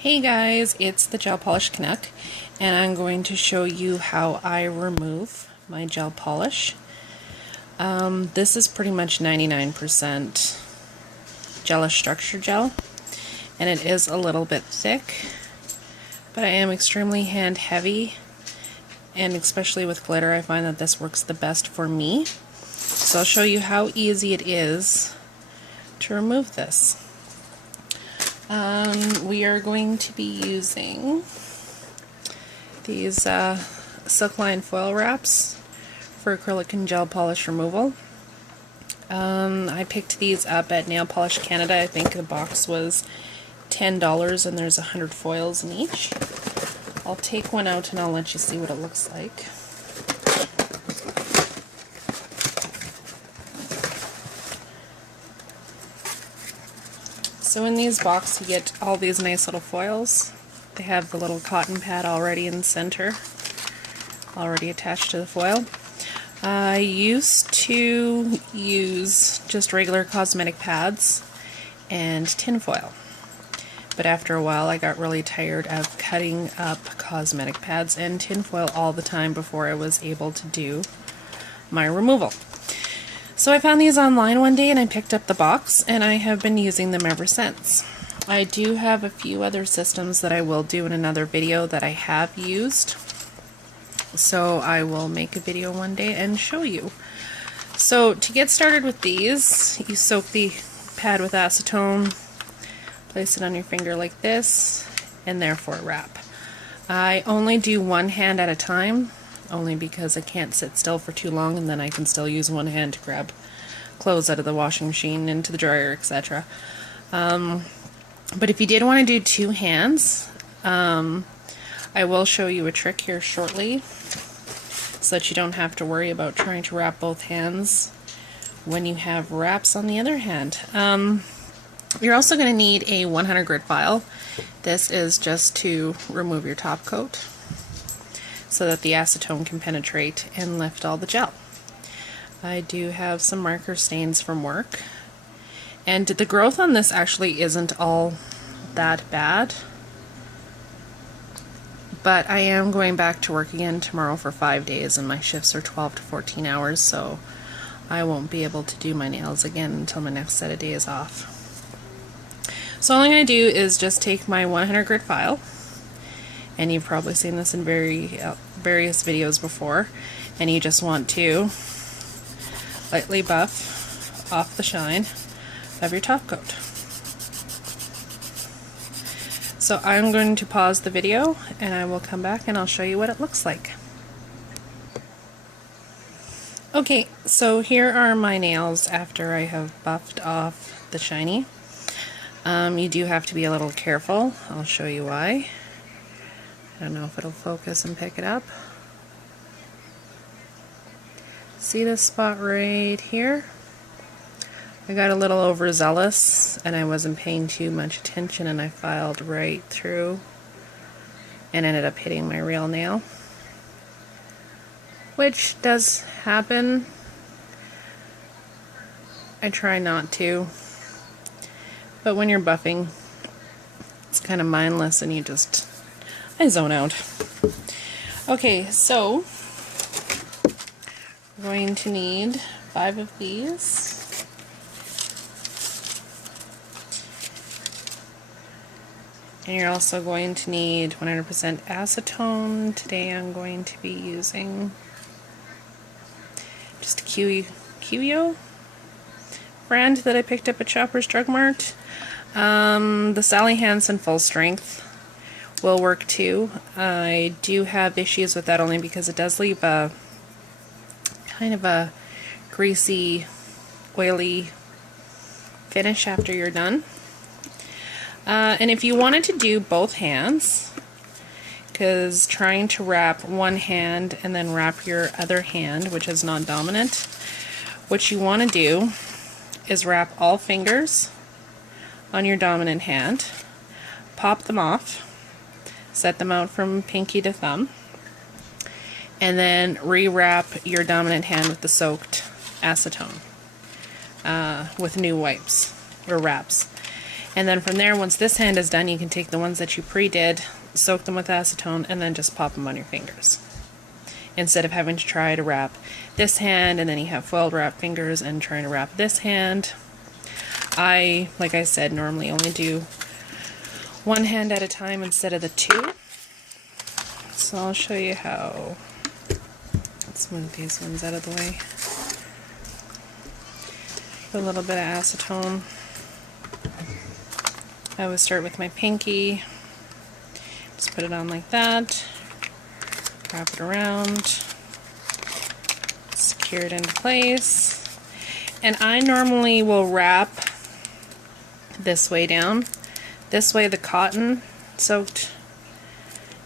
Hey guys, it's the Gel Polish Canuck, and I'm going to show you how I remove my gel polish. This is pretty much 99% gelish structure gel, and it is a little bit thick, but I am extremely hand heavy, and especially with glitter I find that this works the best for me. So I'll show you how easy it is to remove this. We are going to be using these Silkline foil wraps for acrylic and gel polish removal. I picked these up at Nail Polish Canada. I think the box was $10 and there's 100 foils in each. I'll take one out and I'll let you see what it looks like. So in these boxes you get all these nice little foils. They have the little cotton pad already in the center, already attached to the foil. I used to use just regular cosmetic pads and tin foil, but after a while I got really tired of cutting up cosmetic pads and tin foil all the time before I was able to do my removal. So I found these online one day and I picked up the box and I have been using them ever since. I do have a few other systems that I will do in another video that I have used. So I will make a video one day and show you. So to get started with these, you soak the pad with acetone, place it on your finger like this, and therefore wrap. I only do one hand at a time, only because I can't sit still for too long and then I can still use one hand to grab clothes out of the washing machine, into the dryer, etc. But if you did want to do two hands, I will show you a trick here shortly so that you don't have to worry about trying to wrap both hands when you have wraps on the other hand. You're also going to need a 100 grit file. This is just to remove your top coat, so that the acetone can penetrate and lift all the gel. I do have some marker stains from work, and the growth on this actually isn't all that bad, but I am going back to work again tomorrow for 5 days and my shifts are 12 to 14 hours, so I won't be able to do my nails again until my next set of days off. So all I'm going to do is just take my 100 grit file, and you've probably seen this in various videos before, and you just want to lightly buff off the shine of your top coat. So I'm going to pause the video and I will come back and I'll show you what it looks like. Okay, so here are my nails after I have buffed off the shiny. You do have to be a little careful. I'll show you why. I don't know if it'll focus and pick it up. See this spot right here? I got a little overzealous and I wasn't paying too much attention and I filed right through and ended up hitting my real nail, which does happen. I try not to, but when you're buffing it's kind of mindless and I zone out. Okay, so we're going to need 5 of these. And you're also going to need 100% acetone. Today I'm going to be using just a QYO brand that I picked up at Shoppers Drug Mart. The Sally Hansen Full Strength will work too. I do have issues with that only because it does leave a kind of a greasy, oily finish after you're done. And if you wanted to do both hands, because trying to wrap one hand and then wrap your other hand, which is non-dominant, what you want to do is wrap all fingers on your dominant hand, pop them off, set them out from pinky to thumb, and then re-wrap your dominant hand with the soaked acetone with new wipes or wraps. And then from there, once this hand is done, you can take the ones that you pre-did, soak them with acetone, and then just pop them on your fingers. Instead of having to try to wrap this hand, and then you have foiled wrap fingers and trying to wrap this hand. I, like I said, normally only do one hand at a time instead of the two. So I'll show you how. Let's move these ones out of the way. Put a little bit of acetone. I would start with my pinky. Just put it on like that. Wrap it around. Secure it into place. And I normally will wrap this way down. This way the cotton soaked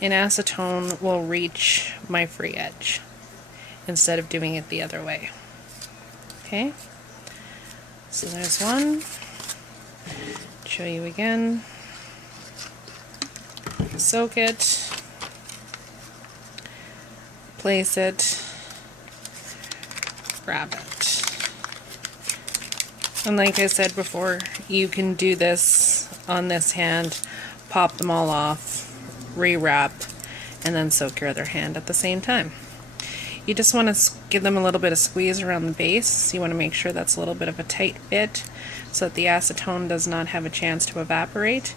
in acetone will reach my free edge instead of doing it the other way. Okay, so there's one. Show you again. Soak it, place it, wrap it. And like I said before, you can do this on this hand, pop them all off, rewrap, and then soak your other hand at the same time. You just want to give them a little bit of squeeze around the base. You want to make sure that's a little bit of a tight fit so that the acetone does not have a chance to evaporate.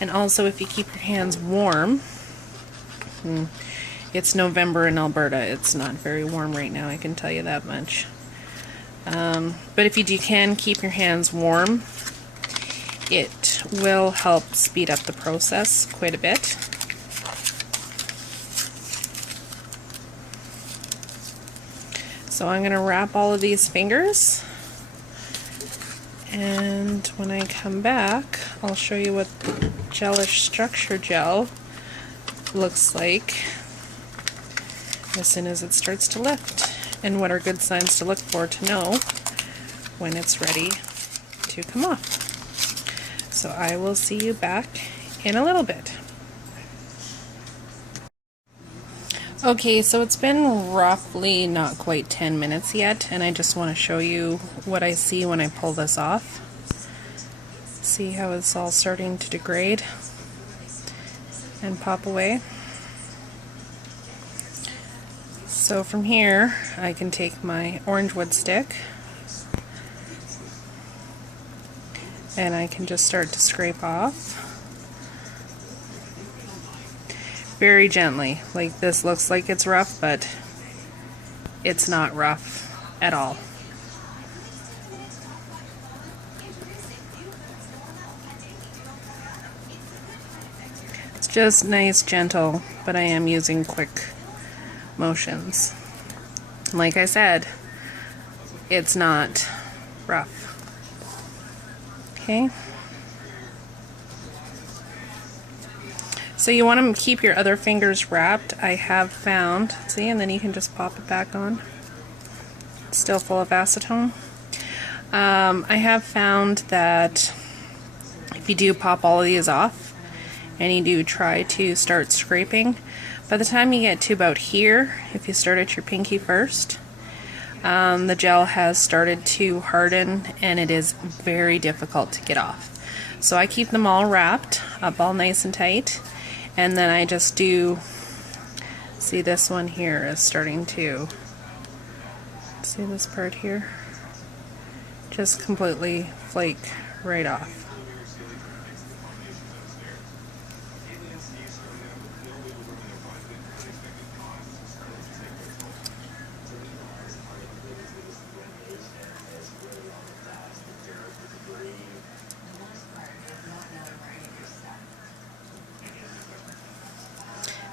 And also, if you keep your hands warm, it's November in Alberta. It's not very warm right now, I can tell you that much. But if you can keep your hands warm, it will help speed up the process quite a bit. So I'm going to wrap all of these fingers, and when I come back, I'll show you what the gelish structure gel looks like as soon as it starts to lift, and what are good signs to look for to know when it's ready to come off. So I will see you back in a little bit. Okay, so it's been roughly not quite 10 minutes yet, and I just want to show you what I see when I pull this off. See how it's all starting to degrade and pop away. So from here, I can take my orange wood stick and I can just start to scrape off. Very gently. Like, this looks like it's rough, but it's not rough at all. It's just nice, gentle, but I am using quick motions. Like I said, it's not rough. Okay. So you want to keep your other fingers wrapped. I have found, see, and then you can just pop it back on. It's still full of acetone. I have found that if you do pop all of these off and you do try to start scraping, by the time you get to about here, if you start at your pinky first, the gel has started to harden and it is very difficult to get off. So I keep them all wrapped up all nice and tight. And then I just do, see, this one here is starting to, see this part here? Just completely flake right off.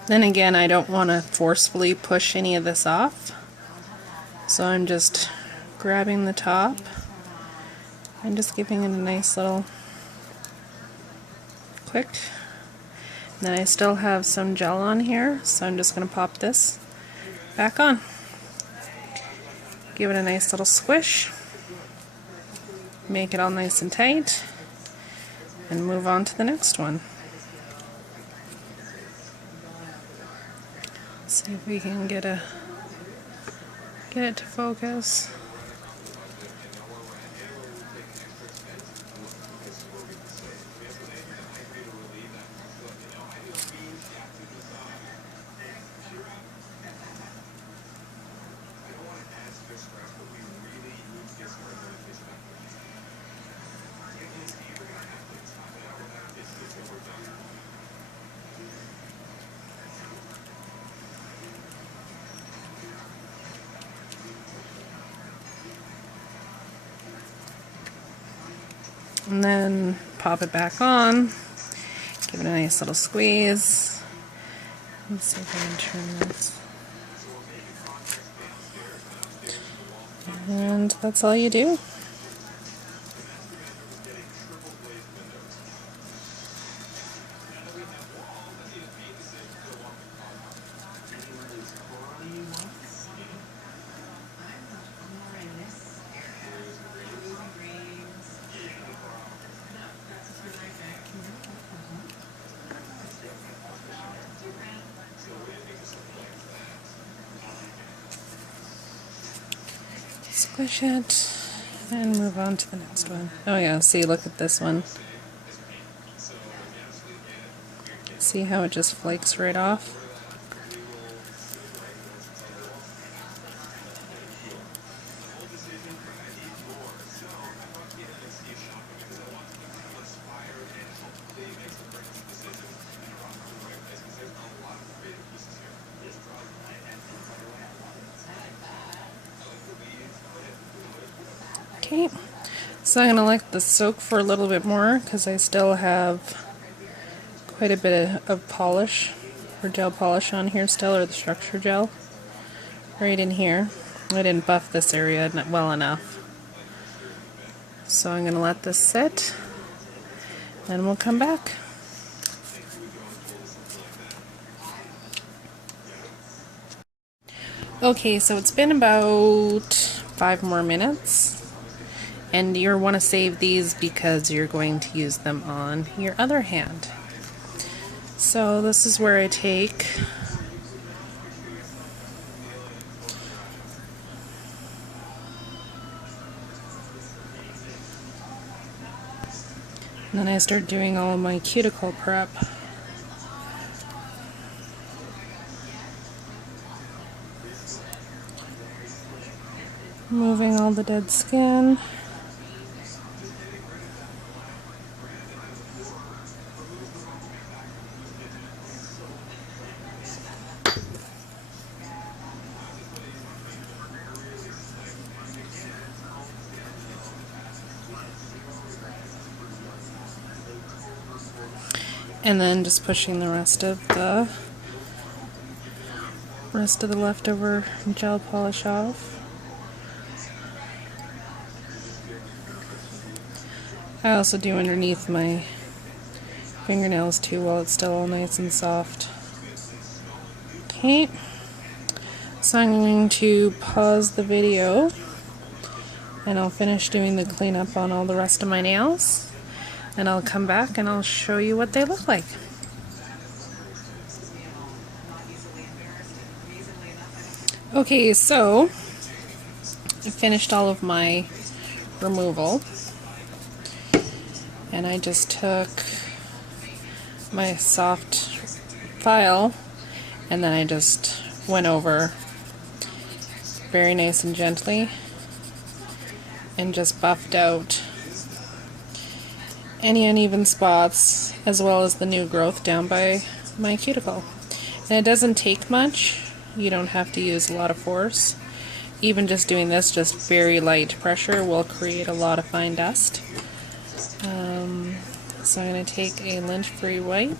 Then again, I don't want to forcefully push any of this off, so I'm just grabbing the top and just giving it a nice little quick. And then I still have some gel on here, so I'm just going to pop this back on. Give it a nice little squish, make it all nice and tight, and move on to the next one. See if we can get it to focus. And then pop it back on, give it a nice little squeeze. Let's see if I can turn this. And that's all you do. Squish it and move on to the next one. Oh yeah, see, look at this one. See how it just flakes right off? Okay, so I'm going to let this soak for a little bit more because I still have quite a bit of polish or gel polish on here still, or the structure gel right in here. I didn't buff this area well enough. So I'm going to let this sit and we'll come back. Okay, so it's been about 5 more minutes. And you'll want to save these because you're going to use them on your other hand. So this is where I take and then I start doing all of my cuticle prep. Moving all the dead skin. And then just pushing the rest of the leftover gel polish off. I also do underneath my fingernails too while it's still all nice and soft. Okay, so I'm going to pause the video and I'll finish doing the cleanup on all the rest of my nails. And I'll come back and I'll show you what they look like. Okay, so I finished all of my removal. And I just took my soft file and then I just went over very nice and gently and just buffed out any uneven spots as well as the new growth down by my cuticle. And it doesn't take much. You don't have to use a lot of force. Even just doing this, just very light pressure will create a lot of fine dust. So I'm going to take a lint-free wipe,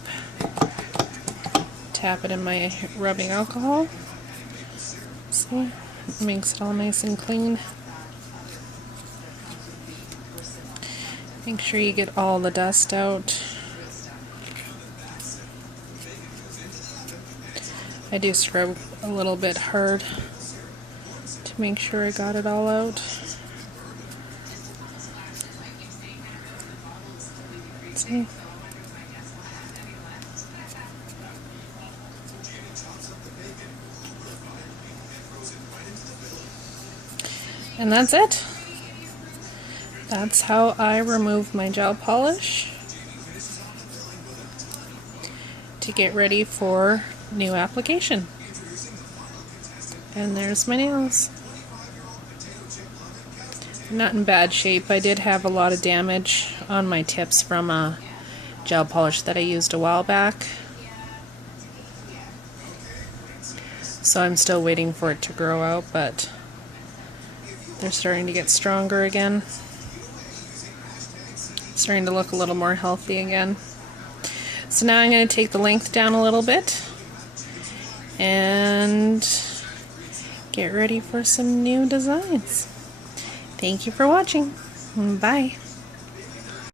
tap it in my rubbing alcohol. See, it makes it all nice and clean. Make sure you get all the dust out. I do scrub a little bit hard to make sure I got it all out. See? And that's it. That's how I remove my gel polish to get ready for new application. And there's my nails. Not in bad shape. I did have a lot of damage on my tips from a gel polish that I used a while back. So I'm still waiting for it to grow out, but they're starting to get stronger again. starting to look a little more healthy again. So now I'm going to take the length down a little bit and get ready for some new designs. Thank you for watching. Bye.